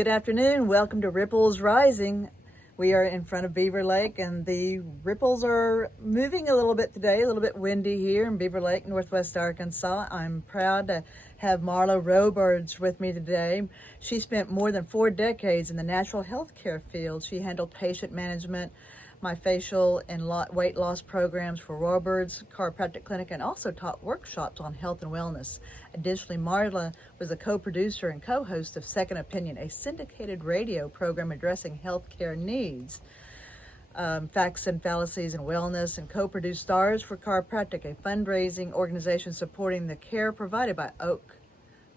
Good afternoon. Welcome to Ripples Rising. We are in front of Beaver Lake, and the ripples are moving a little bit today, a little bit windy here in Beaver Lake, Northwest Arkansas. I'm proud to have Marla Roberds with me today. She spent more than 4 decades in the natural health care field. She handled patient management, myofascial and weight loss programs for Roberds Chiropractic Clinic, and also taught workshops on health and wellness. Additionally, Marla was a co-producer and co-host of Second Opinion, a syndicated radio program addressing healthcare needs, facts and fallacies and wellness, and co-produced Stars for Chiropractic, a fundraising organization supporting the care provided by Oak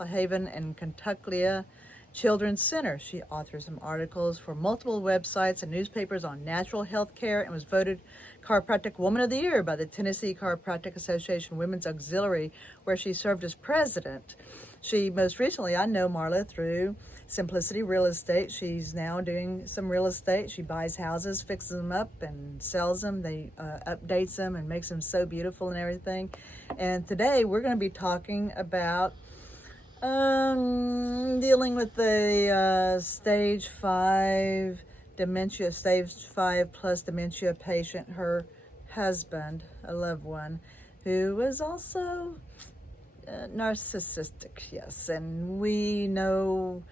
Haven and Kentuckia Children's Center. She authors some articles for multiple websites and newspapers on natural health care and was voted Chiropractic Woman of the Year by the Tennessee Chiropractic Association Women's Auxiliary, where she served as president. She most recently, I know Marla through Simplicity Real Estate. She's now doing some real estate. She buys houses, fixes them up, and sells them. They updates them and makes them so beautiful and everything. And today we're going to be talking about dealing with the stage 5 dementia, stage 5 plus dementia patient, her husband, a loved one, who was also narcissistic, yes. And we know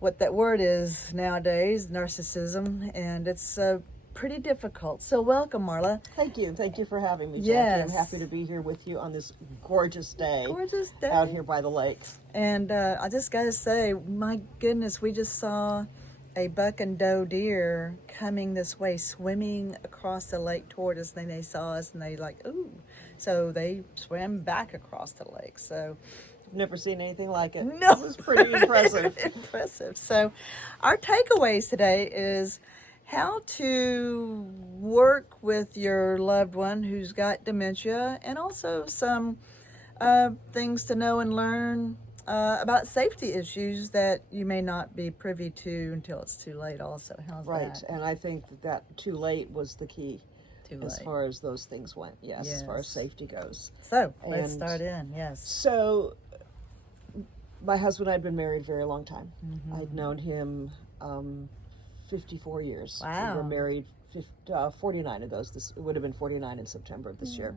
what that word is nowadays, narcissism, and it's pretty difficult. So welcome, Marla. Thank you for having me, Jackie. Yes. I'm happy to be here with you on this gorgeous day. Gorgeous day. Out here by the lake. And I just got to say, my goodness, we just saw a buck and doe deer coming this way, swimming across the lake toward us. And they saw us and they like, ooh. So they swam back across the lake. So I've never seen anything like it. No. It was pretty impressive. Impressive. So our takeaways today is how to work with your loved one who's got dementia, and also some things to know and learn about safety issues that you may not be privy to until it's too late also. How's Right, that? and I think that too late was the key Too as late. far as those things went. Yes, as far as Yes. safety goes. So let's And start in, yes. So my husband and I had been married a very long time. Mm-hmm. I'd known him 54 years. Wow. We were married 49 of those. This would have been 49 in September of this year.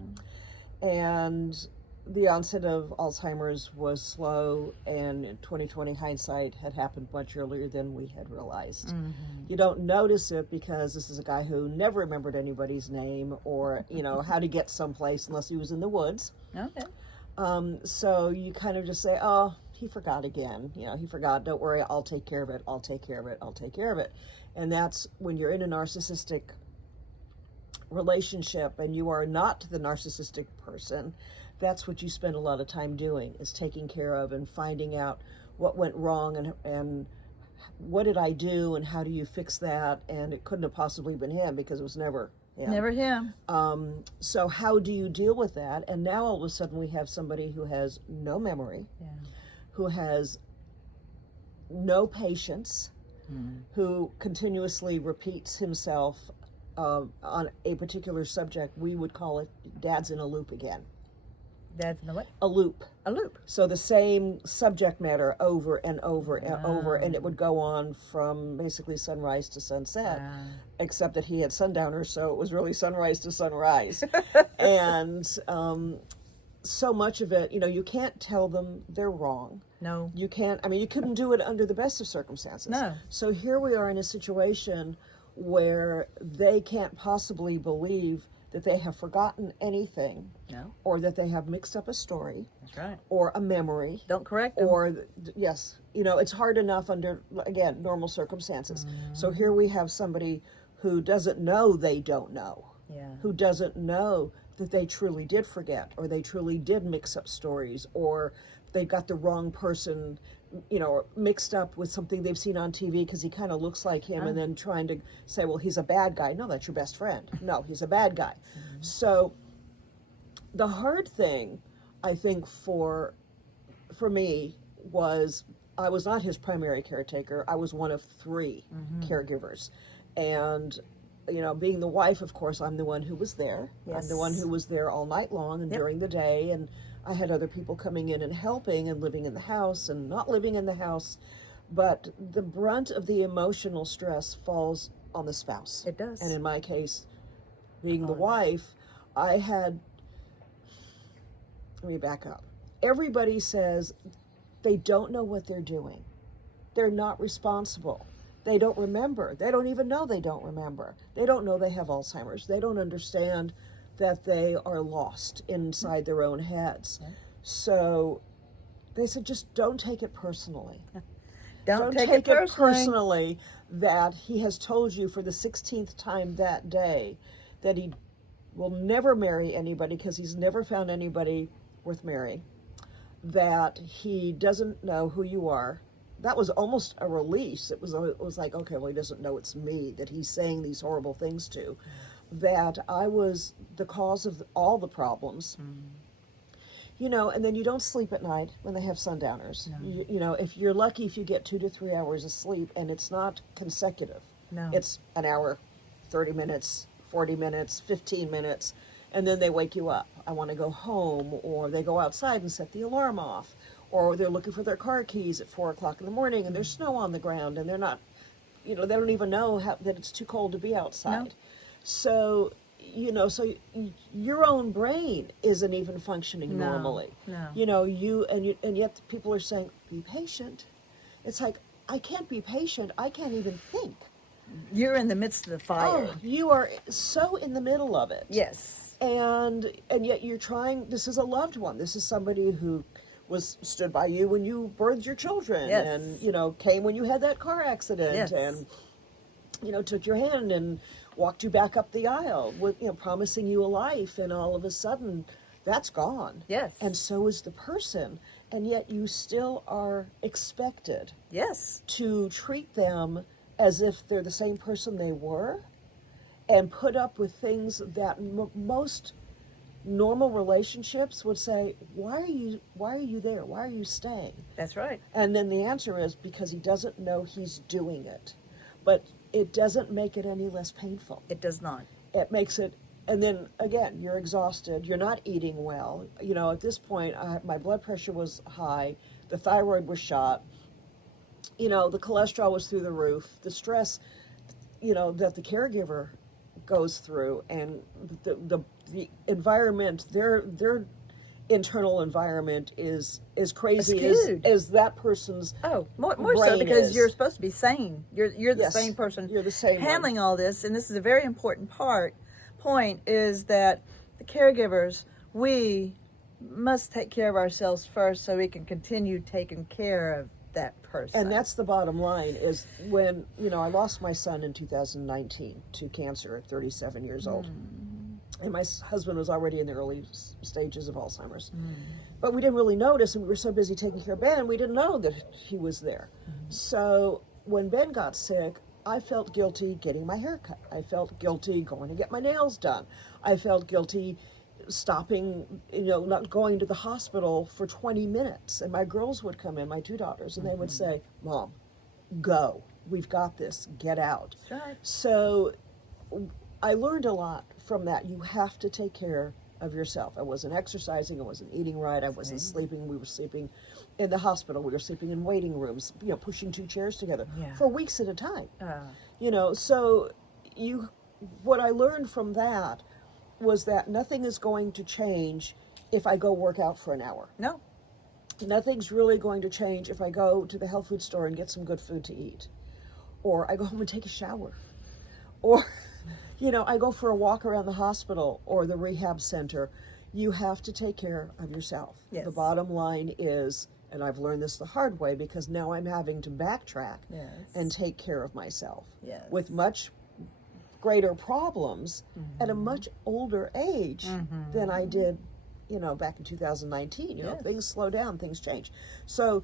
And the onset of Alzheimer's was slow, and in 2020 hindsight had happened much earlier than we had realized. Mm-hmm. You don't notice it because this is a guy who never remembered anybody's name or, how to get someplace unless he was in the woods. Okay. So you kind of just say, oh, he forgot again. He forgot. Don't worry, I'll take care of it. I'll take care of it. I'll take care of it. And that's when you're in a narcissistic relationship and you are not the narcissistic person. That's what you spend a lot of time doing, is taking care of and finding out what went wrong and what did I do and how do you fix that? And it couldn't have possibly been him because it was never him. Never him. So how do you deal with that? And now all of a sudden we have somebody who has no memory, Yeah. who has no patience, who continuously repeats himself on a particular subject. We would call it dad's in a loop again. Dad's in the what? A loop. A loop. So the same subject matter over and over and over, and it would go on from basically sunrise to sunset, except that he had sundowners, so it was really sunrise to sunrise. And so much of it, you can't tell them they're wrong. No. You can't, you couldn't do it under the best of circumstances. No. So here we are in a situation where they can't possibly believe that they have forgotten anything. No. Or that they have mixed up a story. That's right. Or a memory. Don't correct them. Or, yes, it's hard enough under, again, normal circumstances. So here we have somebody who doesn't know they don't know. Yeah. Who doesn't know that they truly did forget, or they truly did mix up stories, or they got the wrong person, mixed up with something they've seen on TV because he kind of looks like him, and then trying to say, well, he's a bad guy. No, that's your best friend. No, he's a bad guy. So the hard thing, I think, for me was I was not his primary caretaker. I was one of 3 caregivers. And being the wife, of course, I'm the one who was there. Yes. I'm the one who was there all night long and during the day, and I had other people coming in and helping and living in the house and not living in the house. but the brunt of the emotional stress falls on the spouse. It does. And in my case, being the Oh, wife, I had, let me back up. Everybody says they don't know what they're doing. They're not responsible. They don't remember. They don't even know they don't remember. They don't know they have Alzheimer's. They don't understand that they are lost inside their own heads. Yeah. So they said, just don't take it personally. Don't take it personally that he has told you for the 16th time that day that he will never marry anybody because he's never found anybody worth marrying, that he doesn't know who you are. That was almost a release. It was like, okay, well, he doesn't know it's me that he's saying these horrible things to, that I was the cause of all the problems. You know, and then you don't sleep at night when they have sundowners. No. You know, if you're lucky, if you get 2 to 3 hours of sleep, and it's not consecutive. No. It's an hour, 30 minutes, 40 minutes, 15 minutes, and then they wake you up. I want to go home, or they go outside and set the alarm off, or they're looking for their car keys at 4 o'clock in the morning, and there's snow on the ground, and they're not, you know, they don't even know that it's too cold to be outside. No. So, you know, so your own brain isn't even functioning No, normally. no. You know, and yet people are saying, be patient. It's like, I can't be patient. I can't even think. You're in the midst of the fire. Oh, you are so in the middle of it. Yes. And yet you're trying, this is a loved one. This is somebody who stood by you when you birthed your children. Yes. And, you know, came when you had that car accident. Yes. And, you know, took your hand and walked you back up the aisle with, you know, promising you a life, and all of a sudden that's gone. Yes. And so is the person. And yet you still are expected Yes. to treat them as if they're the same person they were, and put up with things that most normal relationships would say, why are you there? Why are you staying? That's right. And then the answer is because he doesn't know he's doing it. But it doesn't make it any less painful. It does not. It makes it, and then again, you're exhausted, you're not eating well. You know, at this point, my blood pressure was high, the thyroid was shot, you know, the cholesterol was through the roof, the stress, you know, that the caregiver goes through, and the environment, their internal environment is as crazy skewed. as that person's. Oh, more so brain because is. you're supposed to be sane. You're the Yes, same person. you're the same handling all this, and this is a very important point is that the caregivers, we must take care of ourselves first so we can continue taking care of that person. And that's the bottom line, is when, you know, I lost my son in 2019 to cancer at 37 years old. And my husband was already in the early stages of Alzheimer's. But we didn't really notice, and we were so busy taking care of Ben, we didn't know that he was there. So when Ben got sick, I felt guilty getting my hair cut. I felt guilty going to get my nails done. I felt guilty stopping, you know, not going to the hospital for 20 minutes. And my girls would come in, my 2 daughters, and they would say, Mom, go. We've got this. Get out. That's right. So I learned a lot from that. You have to take care of yourself. I wasn't exercising. I wasn't eating right. I wasn't sleeping. We were sleeping in the hospital. We were sleeping in waiting rooms, you know, pushing 2 chairs together for weeks at a time. You know, so what I learned from that was that nothing is going to change if I go work out for an hour. No. Nothing's really going to change if I go to the health food store and get some good food to eat. Or I go home and take a shower. Or, you know, I go for a walk around the hospital or the rehab center. You have to take care of yourself. Yes. The bottom line is, and I've learned this the hard way because now I'm having to backtrack and take care of myself with much greater problems at a much older age than I did, you know, back in 2019. You know, things slow down, things change. So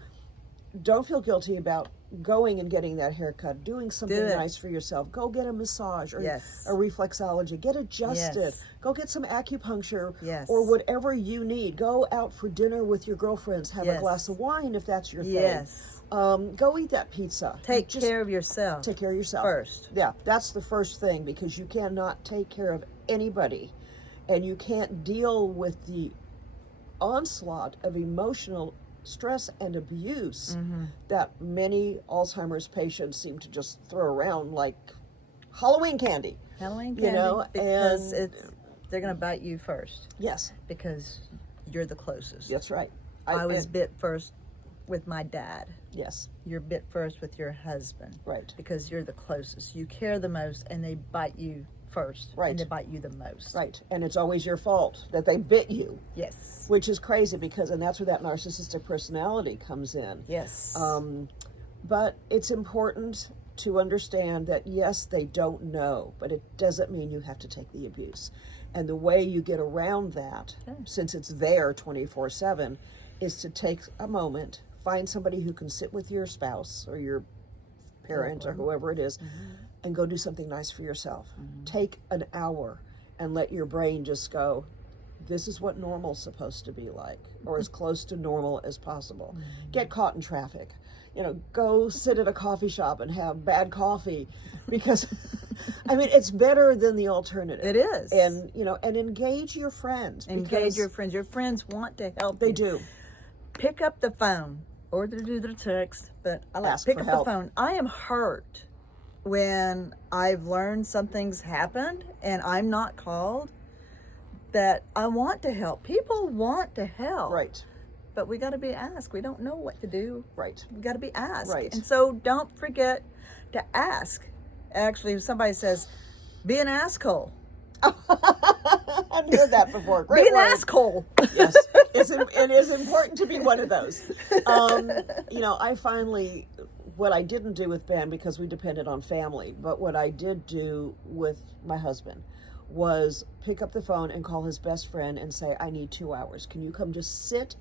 don't feel guilty about going and getting that haircut, doing something nice for yourself. Go get a massage or a reflexology. Get adjusted. Go get some acupuncture or whatever you need. Go out for dinner with your girlfriends. Have a glass of wine if that's your thing. Go eat that pizza. Take care of yourself. Take care of yourself. First. Yeah, that's the first thing, because you cannot take care of anybody, and you can't deal with the onslaught of emotional stress and abuse that many Alzheimer's patients seem to just throw around like Halloween candy. Halloween candy, You know, because and they're going to bite you first yes, because you're the closest. that's right. I was bit first with my dad. Yes, You're bit first with your husband. right. Because you're the closest. You care the most, and they bite you first. Right. And they bite you the most. Right, and it's always your fault that they bit you, Yes. which is crazy because, and that's where that narcissistic personality comes in. Yes. But it's important to understand that yes, they don't know, but it doesn't mean you have to take the abuse. And the way you get around that, since it's there 24/7, is to take a moment, find somebody who can sit with your spouse or your parent or whoever it is, and go do something nice for yourself. Take an hour and let your brain just go, this is what normal's supposed to be like, or as close to normal as possible. Get caught in traffic. You know, go sit at a coffee shop and have bad coffee because, I mean, it's better than the alternative. It is. And, you know, and engage your friends. Engage your friends. Your friends want to help They you. do. Pick up the phone or to do the text, but I like Ask pick for up help. the phone. I am hurt when I've learned something's happened and I'm not called, that I want to help. People want to help. Right. But we got to be asked. We don't know what to do. Right. We got to be asked. Right. And so don't forget to ask. Actually, if somebody says, be an asshole. I've heard that before. Great Be an word. asshole. Yes, it is important to be one of those. You know, what I didn't do with Ben, because we depended on family, but what I did do with my husband was pick up the phone and call his best friend and say, I need 2 hours. Can you come just sit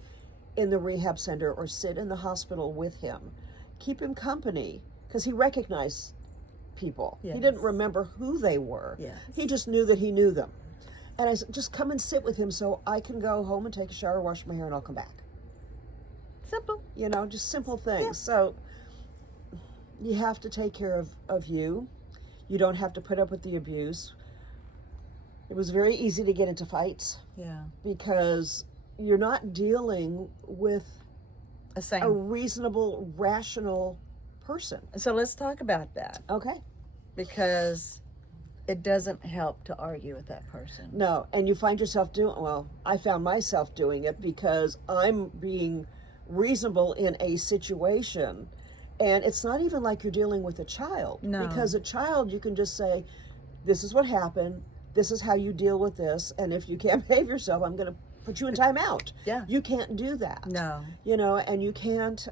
in the rehab center or sit in the hospital with him? Keep him company, because he recognized people. Yes. He didn't remember who they were. Yes. He just knew that he knew them. And I said, just come and sit with him so I can go home and take a shower, wash my hair, and I'll come back. Simple. You know, just simple things. Yeah. So you have to take care of you. You don't have to put up with the abuse. It was very easy to get into fights Yeah. because you're not dealing with The same. a reasonable, rational person. So let's talk about that, Okay. because it doesn't help to argue with that person. No, and you find yourself I found myself doing it because I'm being reasonable in a situation, and it's not even like you're dealing with a child. No. Because a child, you can just say, this is what happened, this is how you deal with this, and if you can't behave yourself, I'm going to put you in timeout. Yeah. You can't do that. No. You know, and you can't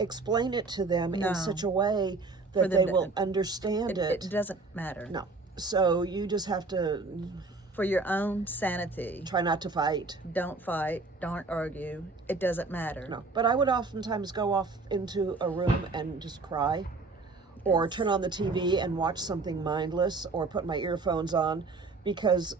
explain it to them No. in such a way For that them they to- will understand It doesn't matter. No. So you just have to For your own sanity, try not to fight. don't fight, don't argue. It doesn't matter. No. But I would oftentimes go off into a room and just cry, or turn on the TV and watch something mindless, or put my earphones on, because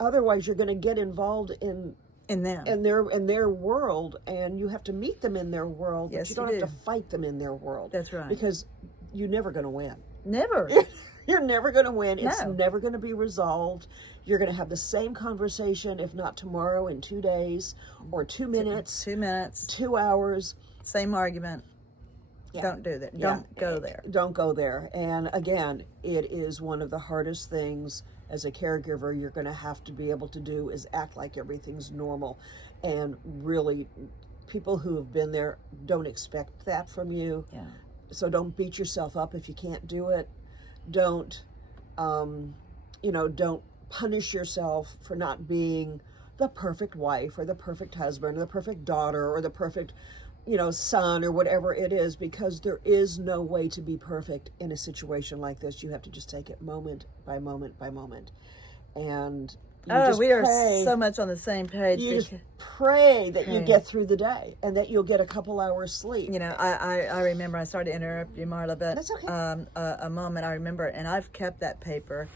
otherwise you're going to get involved in them. in their world, and you have to meet them in their world. Yes, but you don't you have do. to fight them in their world. That's right. Because you're never going to win. Never. You're never going to win. It's No. never going to be resolved. You're going to have the same conversation, if not tomorrow, in 2 days, or 2 minutes, 2 minutes, 2 hours. same argument. Yeah. Don't do that. Yeah. Don't go there. Don't go there. And again, it is one of the hardest things as a caregiver you're going to have to be able to do, is act like everything's normal. And really, people who have been there don't expect that from you. Yeah. So don't beat yourself up if you can't do it. Don't, don't punish yourself for not being the perfect wife or the perfect husband or the perfect daughter or the perfect, son or whatever it is, because there is no way to be perfect in a situation like this. You have to just take it moment by moment by moment. And you just we are pray. so much on the same page. You just because, pray that you Pray. get through the day and that you'll get a couple hours sleep. I remember, I started to interrupt you, Marla, but That's okay. a moment I remember, and I've kept that paper.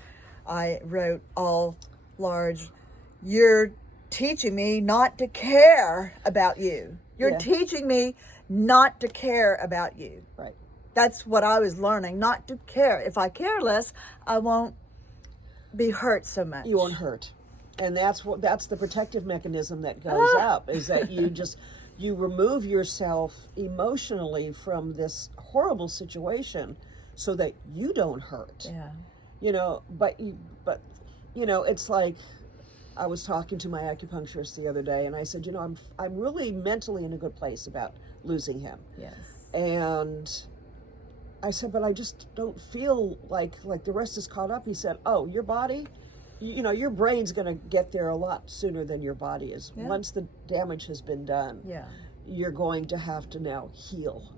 I wrote all large, you're teaching me not to care about you. You're Yeah. teaching me not to care about you. Right. That's what I was learning, not to care. If I care less, I won't be hurt so much. You won't hurt. And that's the protective mechanism that goes up, is that you remove yourself emotionally from this horrible situation so that you don't hurt. Yeah. But it's like, I was talking to my acupuncturist the other day, and I said, I'm really mentally in a good place about losing him. Yes. And I said, but I just don't feel like the rest is caught up. He said, oh, your body, your brain's going to get there a lot sooner than your body is. Yeah. Once the damage has been done, yeah, you're going to have to now heal.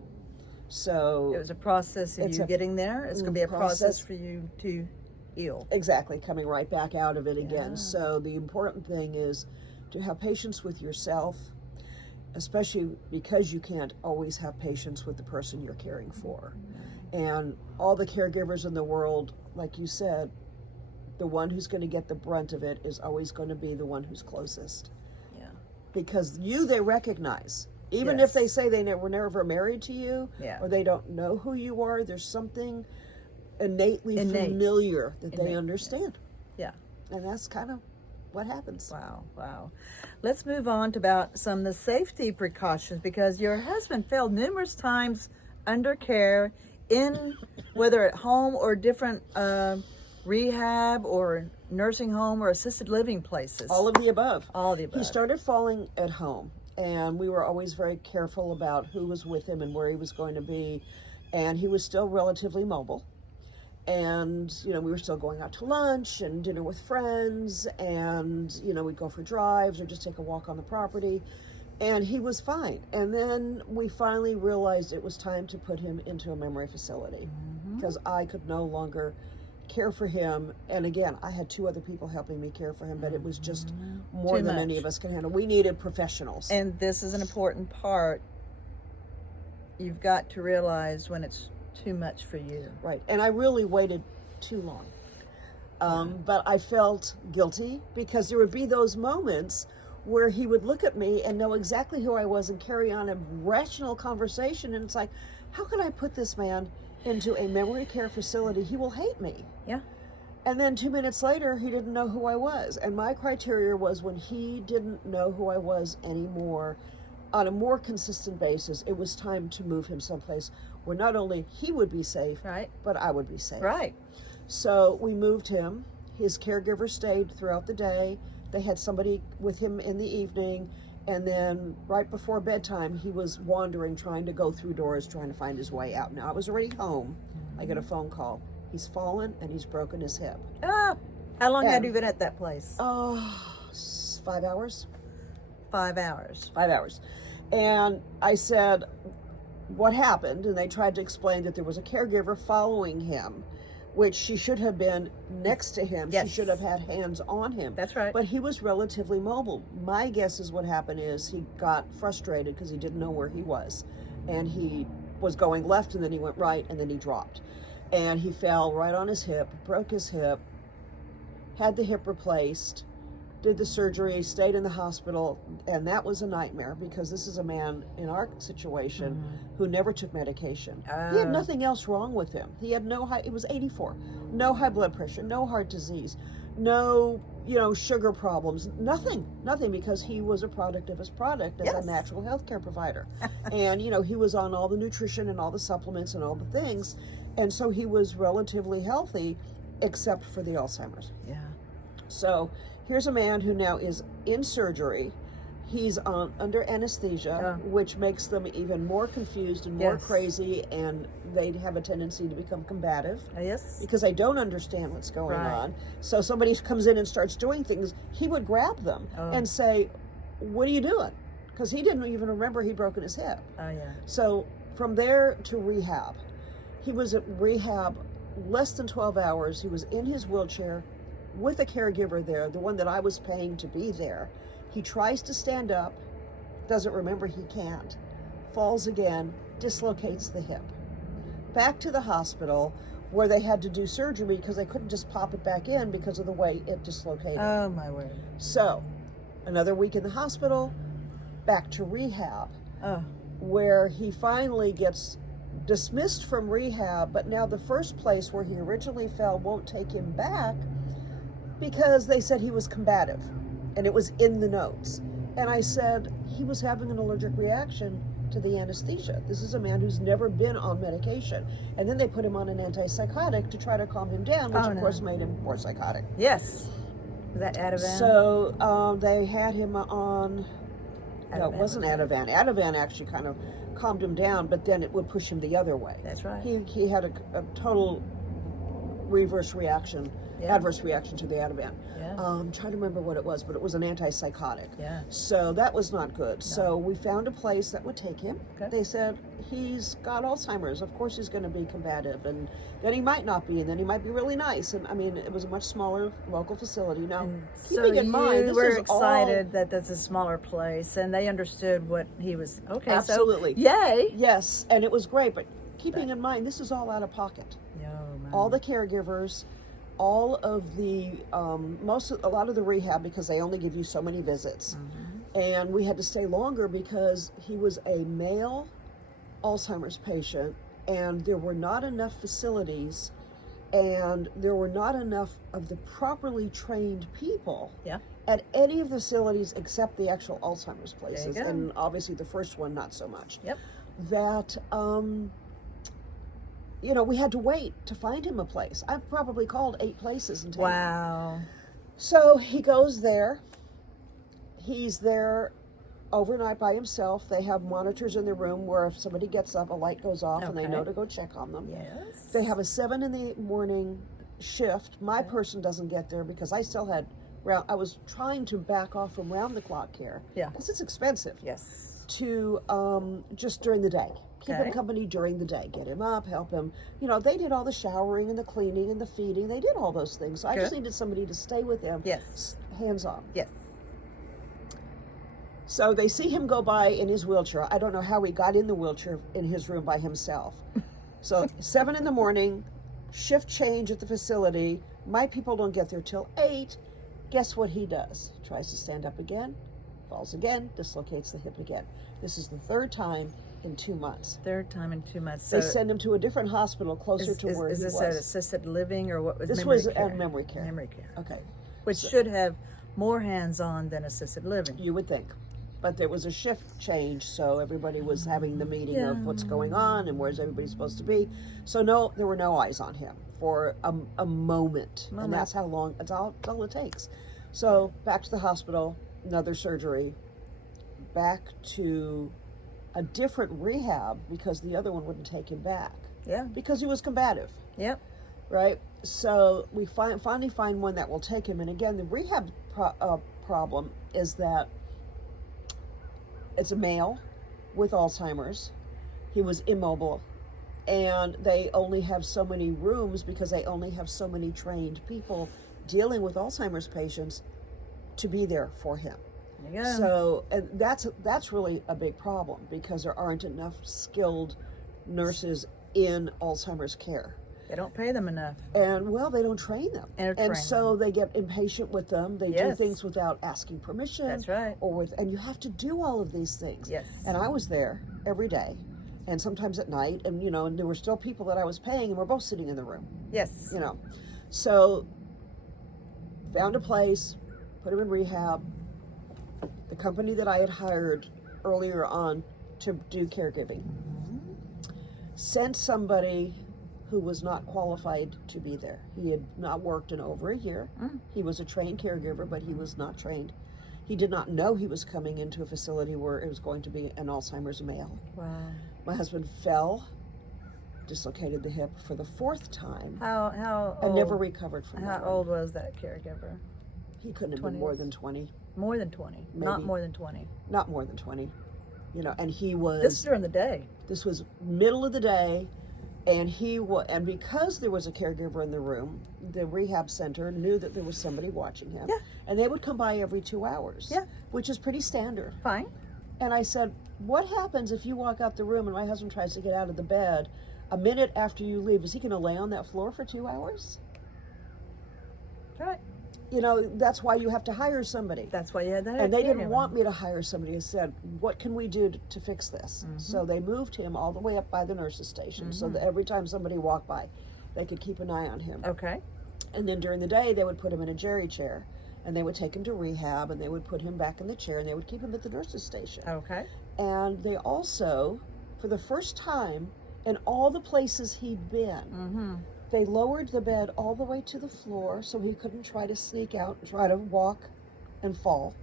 So it was a process of you getting there. It's going to be a process for you to heal. Exactly, coming right back out of it again. Yeah. So the important thing is to have patience with yourself, especially because you can't always have patience with the person you're caring for. And all the caregivers in the world, like you said, the one who's going to get the brunt of it is always going to be the one who's closest. Yeah. Because they recognize. Even Yes. if they say they were never married to you, Yeah. or they don't know who you are, there's something innately familiar that they understand. Yeah. And that's kind of what happens. Wow. Let's move on to about some of the safety precautions, because your husband failed numerous times under care, in whether at home or different rehab or nursing home or assisted living places. All of the above. All of the above. He started falling at home, and we were always very careful about who was with him and where he was going to be. And he was still relatively mobile. And, we were still going out to lunch and dinner with friends, and, we'd go for drives or just take a walk on the property. And he was fine. And then we finally realized it was time to put him into a memory facility, because I could no longer care for him. And again, I had 2 other people helping me care for him, but it was just more Too than much. any of us could handle. We needed professionals. And this is an important part. You've got to realize when it's too much for you. Right. And I really waited too long. But I felt guilty, because there would be those moments where he would look at me and know exactly who I was and carry on a rational conversation. And it's like, how can I put this man into a memory care facility? He will hate me. Yeah. And then 2 minutes later, he didn't know who I was. And my criteria was, when he didn't know who I was anymore, on a more consistent basis, it was time to move him someplace where not only he would be safe, Right. but I would be safe. Right. So we moved him. His caregiver stayed throughout the day. They had somebody with him in the evening. And then right before bedtime, he was wandering, trying to go through doors, trying to find his way out. Now, I was already home. I get a phone call. He's fallen and he's broken his hip. How long had you been at that place? 5 hours. 5 hours. 5 hours. And I said, what happened? And they tried to explain that there was a caregiver following him, which she should have been next to him. Yes. She should have had hands on him. That's right. But he was relatively mobile. My guess is what happened is he got frustrated because he didn't know where he was. And he was going left, and then he went right, and then he dropped. And he fell right on his hip, broke his hip, had the hip replaced, did the surgery, stayed in the hospital, and that was a nightmare, because this is a man in our situation who never took medication. He had nothing else wrong with him. He had he was 84, no high blood pressure, no heart disease, no, sugar problems, nothing, because he was a product of his product as a natural health care provider. And, he was on all the nutrition and all the supplements and all the things. And so he was relatively healthy, except for the Alzheimer's. Yeah. So here's a man who now is in surgery. He's under anesthesia, which makes them even more confused and more crazy, and they have a tendency to become combative. Yes. Because they don't understand what's going on. So somebody comes in and starts doing things, he would grab them and say, what are you doing? Because he didn't even remember he'd broken his hip. Oh, yeah. So from there to rehab. He was at rehab less than 12 hours. He was in his wheelchair with a caregiver there, the one that I was paying to be there. He tries to stand up, doesn't remember he can't, falls again, dislocates the hip. Back to the hospital, where they had to do surgery because they couldn't just pop it back in because of the way it dislocated. Oh, my word. So, another week in the hospital, back to rehab, where he finally gets dismissed from rehab, but now the first place where he originally fell won't take him back because they said he was combative, and it was in the notes. And I said, he was having an allergic reaction to the anesthesia. This is a man who's never been on medication. And then they put him on an antipsychotic to try to calm him down, which of course made him more psychotic. Yes. Was that Ativan? So they had him on, Ativan. no, it wasn't Ativan. Ativan actually kind of calmed him down, but then it would push him the other way. That's right. He had a total reverse reaction, adverse reaction to the Ativan. Yeah. I'm trying to remember what it was, but it was an antipsychotic. Yeah. So that was not good. No. So we found a place that would take him. Okay. They said, he's got Alzheimer's. Of course he's going to be combative. And then he might not be, and then he might be really nice. And I mean, it was a much smaller local facility. Now, keeping in mind, this were is excited all... that that's a smaller place, and they understood what he was, Absolutely. So, yay! Yes, and it was great, but keeping in mind, this is all out of pocket. No, man. All the caregivers, all of the a lot of the rehab, because they only give you so many visits, and we had to stay longer because he was a male Alzheimer's patient, and there were not enough facilities, and there were not enough of the properly trained people at any of the facilities except the actual Alzheimer's places, and obviously the first one not so much. That we had to wait to find him a place. I've probably called 8 places in town. Wow. So he goes there. He's there overnight by himself. They have monitors in the room where if somebody gets up, a light goes off and they know to go check on them. Yes. They have a 7 a.m. shift. My person doesn't get there because I still had, I was trying to back off from round-the-clock care. Yeah. Because it's expensive. Yes. To just during the day. Keep him company during the day. Get him up, help him. They did all the showering and the cleaning and the feeding. They did all those things. So I just needed somebody to stay with him. Yes. Hands on. Yes. So they see him go by in his wheelchair. I don't know how he got in the wheelchair in his room by himself. So 7 a.m, shift change at the facility. My people don't get there till 8. Guess what he does? Tries to stand up again, falls again, dislocates the hip again. This is the 3rd time in 2 months. 3rd time in 2 months. So they send him to a different hospital closer to where he was. Is this an assisted living or what was this memory was care? Memory care. Memory care. Okay. Which should have more hands-on than assisted living. You would think. But there was a shift change, so everybody was having the meeting of what's going on and where's everybody supposed to be. So no, there were no eyes on him for a moment. And that's how long, that's all it takes. So back to the hospital, another surgery, back to a different rehab because the other one wouldn't take him back. Yeah. Because he was combative. Yep. Right? So we finally find one that will take him. And again, the rehab problem is that it's a male with Alzheimer's. He was immobile. And they only have so many rooms because they only have so many trained people dealing with Alzheimer's patients to be there for him. Yeah. So and that's really a big problem because there aren't enough skilled nurses in Alzheimer's care. They don't pay them enough. And they don't train them. And so they get impatient with them. They do things without asking permission. That's right. And you have to do all of these things. Yes. And I was there every day and sometimes at night and and there were still people that I was paying and we're both sitting in the room. Yes. So found a place, put him in rehab. The company that I had hired earlier on to do caregiving sent somebody who was not qualified to be there. He had not worked in over a year. He was a trained caregiver, but he was not trained. He did not know he was coming into a facility where it was going to be an Alzheimer's male. Wow. My husband fell, dislocated the hip for the 4th time. How old? And never recovered from that. How old was that caregiver? He couldn't have been more than 20. More than 20. Maybe. Not more than 20. Not more than 20. And he was... This is during the day. This was middle of the day, and and because there was a caregiver in the room, the rehab center knew that there was somebody watching him. Yeah. And they would come by every 2 hours. Yeah. Which is pretty standard. Fine. And I said, what happens if you walk out the room and my husband tries to get out of the bed a minute after you leave? Is he going to lay on that floor for 2 hours? Right. That's why you have to hire somebody. That's why you had that. And they didn't want me to hire somebody. I said, what can we do to fix this? So they moved him all the way up by the nurse's station so that every time somebody walked by, they could keep an eye on him. Okay. And then during the day, they would put him in a jerry chair, and they would take him to rehab, and they would put him back in the chair, and they would keep him at the nurse's station. Okay. And they also, for the first time, in all the places he'd been, Mm-hmm. they lowered the bed all the way to the floor so he couldn't try to sneak out and try to walk and fall.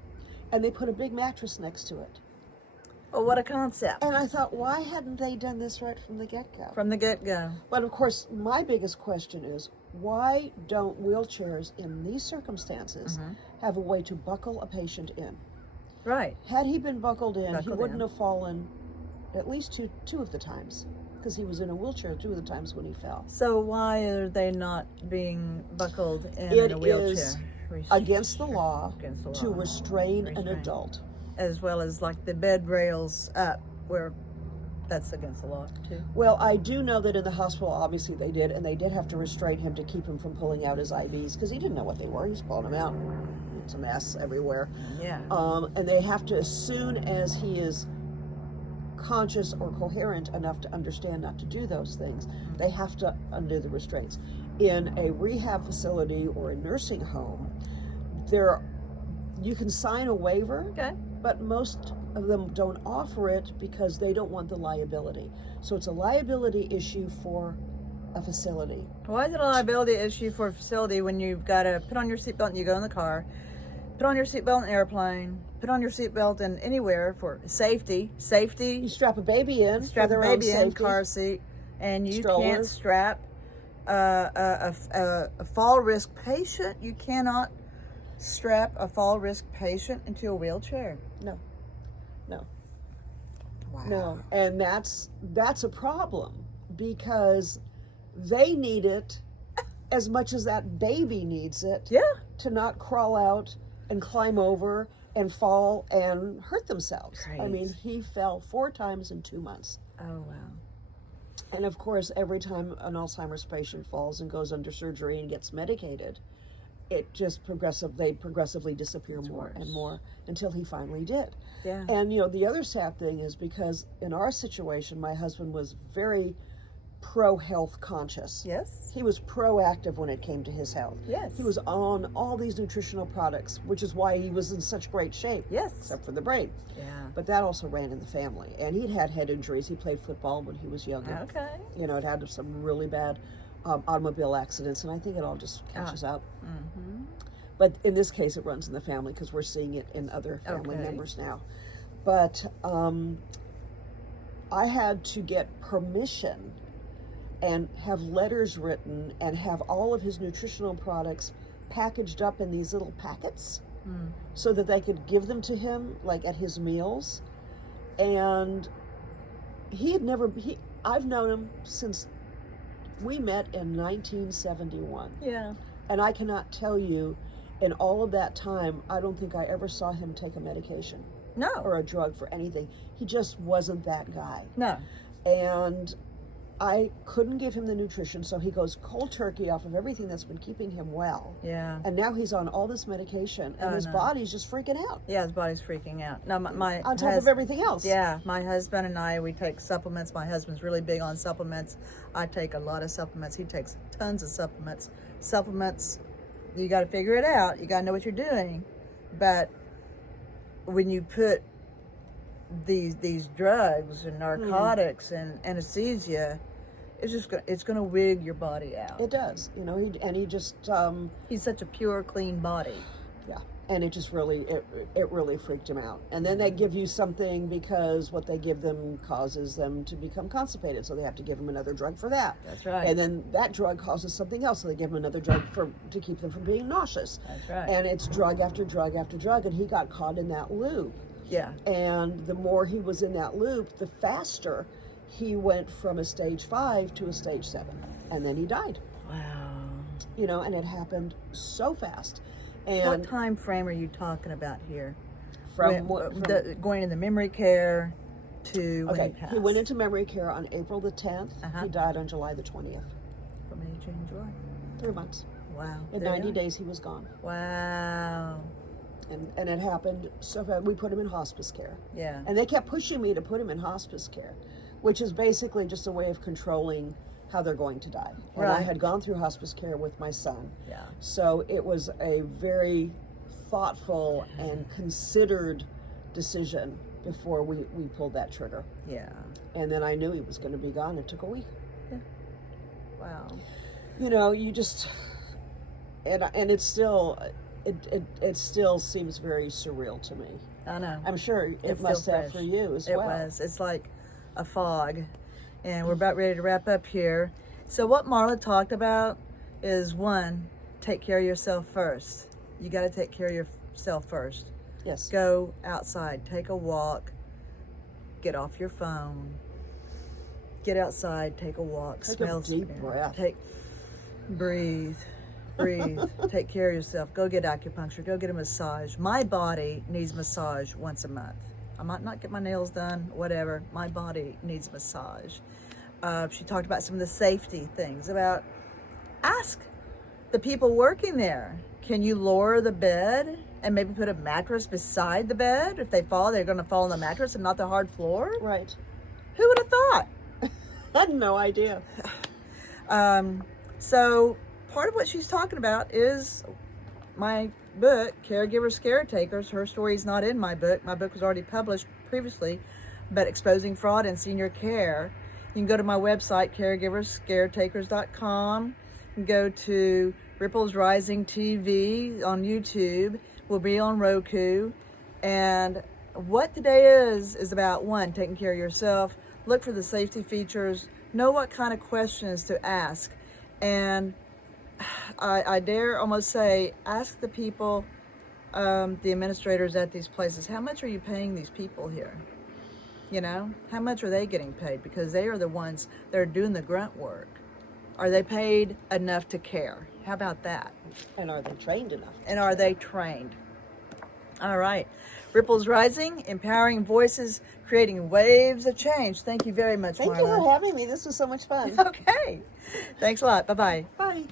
And they put a big mattress next to it. Oh, what a concept. And I thought, why hadn't they done this right from the get-go? From the get-go. But of course, my biggest question is, why don't wheelchairs in these circumstances have a way to buckle a patient in? Right. Had he been buckled in, he Buckled wouldn't in. have fallen at least two of the times, because he was in a wheelchair 2 of the times when he fell. So why are they not being buckled in It a wheelchair? is against the law Against the to law. restrain an Restrain. adult. As well as like the bed rails up, where that's against the law too. Well, I do know that in the hospital, obviously they did, and they did have to restrain him to keep him from pulling out his IVs, because he didn't know what they were. He was pulling them out. It's a mess everywhere. Yeah. And they have to, as soon as he is conscious or coherent enough to understand not to do those things, they have to undo the restraints. In a rehab facility or a nursing home, you can sign a waiver, Okay. but most of them don't offer it because they don't want the liability. So it's a liability issue for a facility. Why is it a liability issue for a facility when you've got to put on your seatbelt and you go in the car, put on your seatbelt in an airplane, put on your seatbelt in anywhere for safety, You strap a baby in strap for a their own baby in, safety. car seat, and you Stroller. can't strap a fall risk patient. You cannot strap a fall risk patient into a wheelchair. No. Wow. No, and that's a problem, because they need it as much as that baby needs it. Yeah. To not crawl out and climb over and fall and hurt themselves. I mean, Great. he fell 4 times in 2 months. Oh wow. And of course, every time an Alzheimer's patient falls and goes under surgery and gets medicated, it just they progressively disappear It's more and worse. more until he finally did. Yeah. And the other sad thing is, because in our situation, my husband was very pro-health conscious. Yes. He was proactive when it came to his health. Yes. He was on all these nutritional products, which is why he was in such great shape. Yes. Except for the brain. Yeah. But that also ran in the family. And he'd had head injuries. He played football when he was younger. Okay. It had some really bad automobile accidents, and I think it all just catches up. Mm-hmm. But in this case, it runs in the family because we're seeing it in other family Okay. members now. But I had to get permission and have letters written and have all of his nutritional products packaged up in these little packets so that they could give them to him, like at his meals. And I've known him since we met in 1971. Yeah. And I cannot tell you, in all of that time, I don't think I ever saw him take a medication No. or a drug for anything. He just wasn't that guy. No. And I couldn't give him the nutrition, so he goes cold turkey off of everything that's been keeping him well. Yeah. And now he's on all this medication, and his no. body's just freaking out. Yeah, his body's freaking out. No, my On top of everything else. Yeah, my husband and I, we take supplements. My husband's really big on supplements. I take a lot of supplements. He takes tons of supplements. Supplements, you got to figure it out. You got to know what you're doing. But when you put these drugs and narcotics and anesthesia, it's going to wig your body out. It does, he just He's such a pure, clean body. yeah, and it just really it really freaked him out. And then they give you something because what they give them causes them to become constipated, so they have to give them another drug for that. That's right. And then that drug causes something else, so they give them another drug to keep them from being nauseous. That's right. And it's drug after drug after drug, and he got caught in that loop. Yeah. And the more he was in that loop, the faster he went from a stage 5 to a stage 7, and then he died. Wow. And it happened so fast. And What time frame are you talking about here? from Going in the memory care to when he passed? he went into memory care on April the 10th. Uh-huh. He died on July the 20th. From May, June, July. 3 months. Wow. In There you 90 are. days, he was gone. Wow. And it happened so fast. We put him in hospice care. Yeah. And they kept pushing me to put him in hospice care, which is basically just a way of controlling how they're going to die. And I Right. had gone through hospice care with my son. Yeah. So it was a very thoughtful and considered decision before we pulled that trigger. Yeah. And then I knew he was going to be gone. It took a week. Wow. You know, you just, and it's still, it still seems very surreal to me. I know. I'm sure it must still have fresh. for you as It well. was. It's like a fog. And we're about ready to wrap up here. So what Marla talked about is, one, take care of yourself first. You got to take care of yourself first. Yes. Go outside, take a walk, get off your phone, get outside, take a walk, Take smell a deep some air. breath. Breathe, take care of yourself. Go get acupuncture, go get a massage. My body needs massage once a month. I might not get my nails done, whatever. My body needs massage. She talked about some of the safety things, about ask the people working there, can you lower the bed and maybe put a mattress beside the bed? If they fall, they're going to fall on the mattress and not the hard floor. Right. Who would have thought? I had no idea. So part of what she's talking about is my book, Caregiver Scare Takers. Her story's not in my book. My book was already published previously, but Exposing Fraud in Senior Care. You can go to my website, caregiverscaretakers.com. You can go to Ripples Rising TV on YouTube. We'll be on Roku. And what today is about, one, taking care of yourself. Look for the safety features. Know what kind of questions to ask. And I dare almost say, ask the people, the administrators at these places, how much are you paying these people here? You know, how much are they getting paid? Because they are the ones that are doing the grunt work. Are they paid enough to care? How about that? And are they trained enough? And are they trained? All right. Ripples Rising, empowering voices, creating waves of change. Thank you very much, Thank Marla. you for having me. This was so much fun. Okay. Thanks a lot. Bye-bye. Bye.